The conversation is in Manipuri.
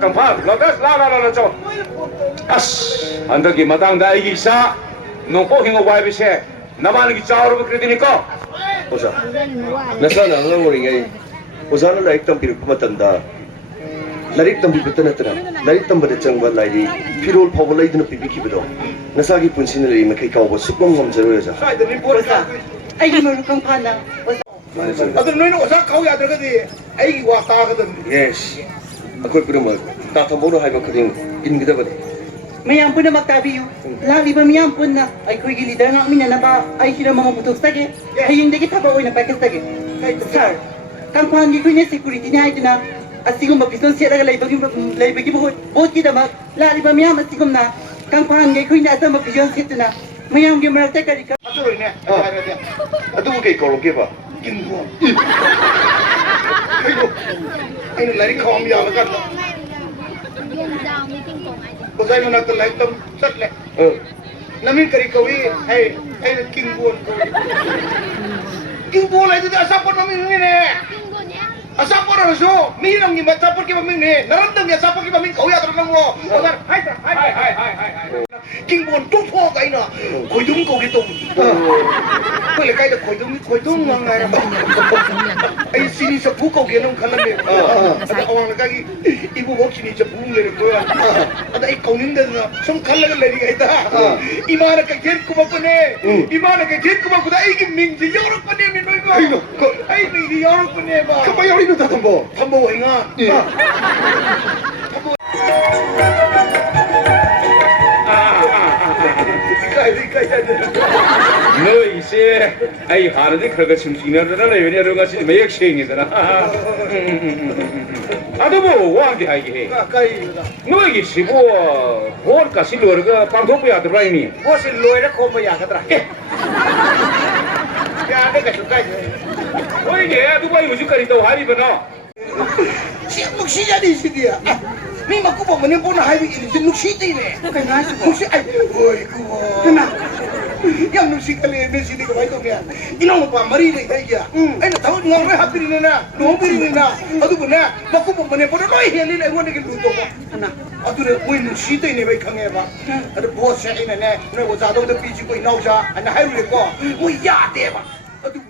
Kangpal, lotas, la, cho. Handa ki matang da igi sa, nongpo hingo wai bise, naman ki chawar ba kriti niko. Oza, nasana ang nanguringay. Oza na laik tampiruk pamatanda. Larik tampibita na tana, larik tambada changba lairi, pirol pawalay dina pibikibido. Nasagi punsin na rin makikaw supong ngamzaro yaza. Ay, marukang ka na. Adun noy no sa kau ya daga di ai wa ta ga dun. Yes. Ako pura mag tatamoro hay makading ingida ba? Mayam po na magtabi yun. Lagi ba mayam po na ay kuy gilidar nga kami na ba ay sila mga butos tagi. Ay yung dagi taba oy na pakas tagi. Sir, kang kuhan ko niya security niya ito na asigong mabison siya daga laibagi buhot. Buhot kita mag lagi ba mayam asigong na kang kuhan ko niya asa mabison siya ito na mayam yung marate ka di ka. Atuloy na. Ado mo kay kolong kiba? Kingo. Ay no lari khom ya lagat. Kozai mo nak like tam sat le. Namin kari kawi ay kingbon ko. Kingbon ay di asapon namin ni ne. Asapon na so, mi nang gimat sapon ki mamin ne. Narandang ya sapon ki mamin kau ya terang mo. Ogar, hai. Kingbon tu pho kai na. Koi dung ko gitu. Koi le kai da koi dung mang ai. Ay sini sa buko genong kanan ne. Ada awang lagi ibu mo sini sa bung le ko. Ada ay kaunin da som khalag le ri ta. Imana ka get ko ba ne. Imana ka get ko ba da ay ming ji yorok pa ne min ba. Ay ming ji yorok pa ne ba. Kapay rin ito tambo. Tambo ay nga. 너 이제 아이 하는데 그거 심심하더라 왜냐 그러가지 매역 시행이더라. 아도 뭐 와게 하게 해. 너 이게 시고 뭘까 실로가 방송부야 들어이니. Bos loira ko mo ya katra. Ya ada ka sukai. 어 이게 누가 이거 짓거리 또 하리 버너. Si nuksi jadi si dia. Mi maku po manin po na highway ini si nuksi ini. Kaya nga Nuksi ay, oy ko. Kana. Yang nuksi kali ini si dia kamay ko kaya. Inang mo pa mari na iya. Ay na tawag ngong re hapiri na. Nobiri na. Adu po na. Maku po manin po na loy heli na iwan naging luto ko. Kana. Adu na oy nuksi ini bay kange ba. Adu boss siya ina na. Na ko sa daw da piji ko inaw siya. Ana highway ko. Oy ya de ba. Adu